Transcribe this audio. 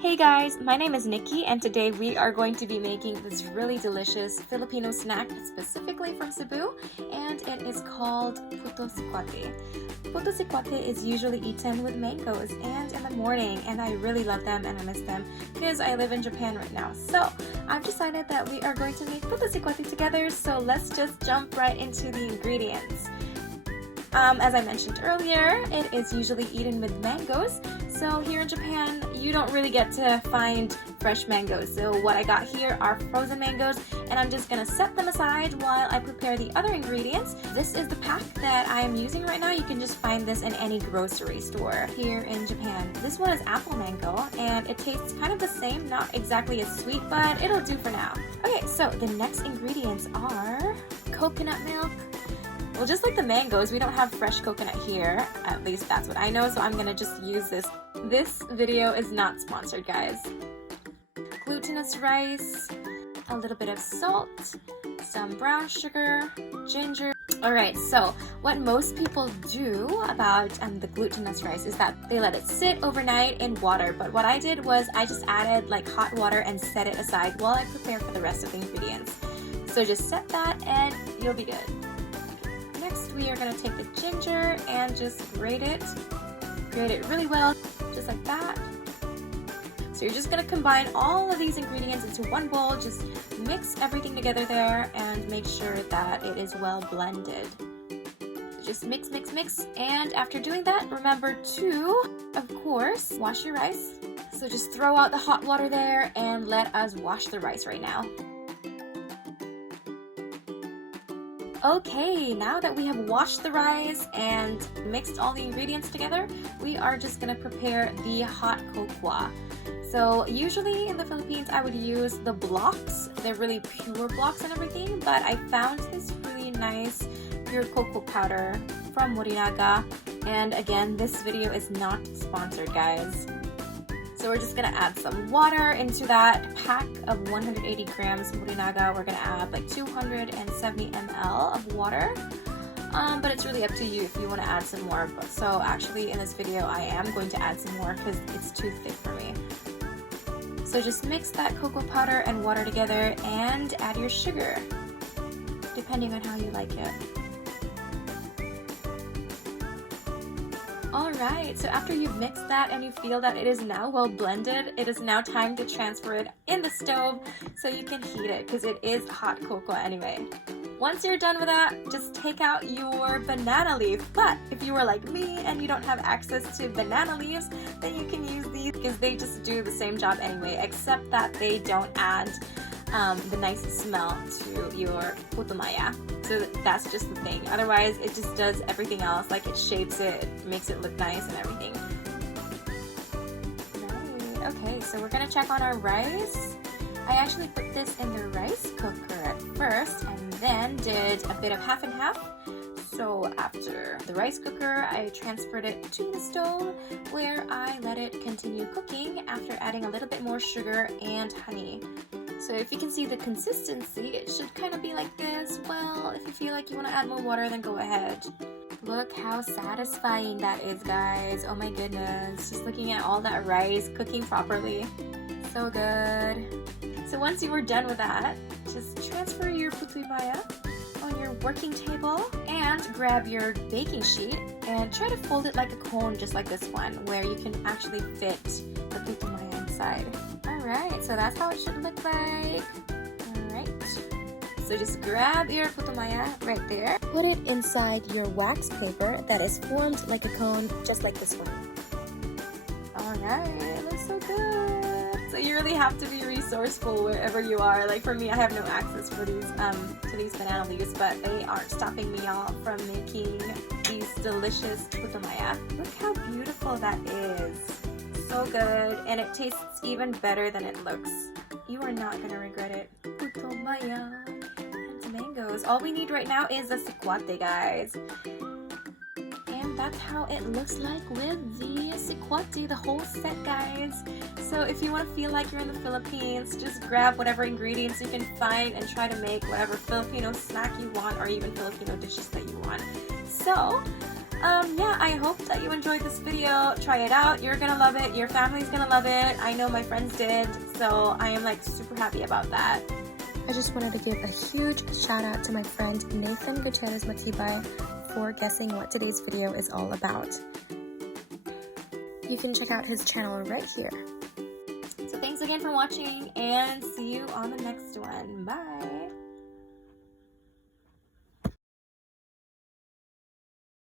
Hey guys, my name is Nikki and today we are going to be making this really delicious Filipino snack specifically from Cebu, and it is called PUTO SIKWATE. PUTO SIKWATE is usually eaten with mangoes and in the morning, and I really love them and I miss them because I live in Japan right now. So I've decided that we are going to make PUTO SIKWATE together, so let's just jump right into the ingredients. As I mentioned earlier, it is usually eaten with mangoes. So here in Japan, you don't really get to find fresh mangoes. So what I got here are frozen mangoes, and I'm just gonna set them aside while I prepare the other ingredients. This is the pack that I am using right now. You can just find this in any grocery store here in Japan. This one is apple mango, and it tastes kind of the same, not exactly as sweet, but it'll do for now. Okay, so the next ingredients are coconut milk. Well, just like the mangoes, we don't have fresh coconut here. At least that's what I know, so I'm gonna just use this. This video is not sponsored, guys. Glutinous rice, a little bit of salt, some brown sugar, ginger. Alright, so what most people do about the glutinous rice is that they let it sit overnight in water, but what I did was I just added like hot water and set it aside while I prepare for the rest of the ingredients. So just set that and you'll be good. Next, we are going to take the ginger and just grate it really well, just like that. So you're just going to combine all of these ingredients into one bowl, just mix everything together there and make sure that it is well blended. So just mix, mix, mix, and after doing that, remember to, of course, wash your rice. So just throw out the hot water there and let us wash the rice right now. Okay, now that we have washed the rice and mixed all the ingredients together, we are just gonna prepare the hot cocoa. So usually in the Philippines, I would use the blocks. They're really pure blocks and everything, but I found this really nice pure cocoa powder from Morinaga. And again, this video is not sponsored, guys. So we're just gonna add some water into that pack of 180 grams Morinaga. We're gonna add like 270 ml of water, but it's really up to you if you want to add some more. So actually in this video I am going to add some more because it's too thick for me. So just mix that cocoa powder and water together and add your sugar, depending on how you like it. Alright, so after you've mixed that and you feel that it is now well blended, it is now time to transfer it in the stove so you can heat it because it is hot cocoa anyway. Once you're done with that, just take out your banana leaf. But if you are like me and you don't have access to banana leaves, then you can use these because they just do the same job anyway, except that they don't add the nice smell to your puto maya. So that's just the thing. Otherwise, it just does everything else. Like it shapes it, makes it look nice and everything. Right. Okay, so we're gonna check on our rice. I actually put this in the rice cooker at first and then did a bit of half and half. So after the rice cooker, I transferred it to the stove where I let it continue cooking after adding a little bit more sugar and honey. So if you can see the consistency, it should kind of be like this. Well, if you feel like you want to add more water, then go ahead. Look how satisfying that is, guys. Oh my goodness. Just looking at all that rice cooking properly. So good. So once you are done with that, just transfer your puto maya on your working table and grab your baking sheet and try to fold it like a cone, just like this one, where you can actually fit the puto maya inside. Alright, so that's how it should look like. Alright, so just grab your puto maya right there. Put it inside your wax paper that is formed like a cone, just like this one. Alright, it looks so good. So you really have to be resourceful wherever you are. Like for me, I have no access for these to these banana leaves, but they aren't stopping me all from making these delicious puto maya. Look how beautiful that is. So good, and it tastes even better than it looks. You are not gonna regret it. Puto maya and mangoes. All we need right now is the SIKWATE, guys. And that's how it looks like with the SIKWATE, the whole set, guys. So if you want to feel like you're in the Philippines, just grab whatever ingredients you can find and try to make whatever Filipino snack you want or even Filipino dishes that you want. So yeah, I hope that you enjoyed this video. Try it out. You're gonna love it. Your family's gonna love it. I know my friends did, so I am like super happy about that. I just wanted to give a huge shout out to my friend Nathan Gutierrez Matibay for guessing what today's video is all about. You can check out his channel right here. So thanks again for watching, and see you on the next one. Bye!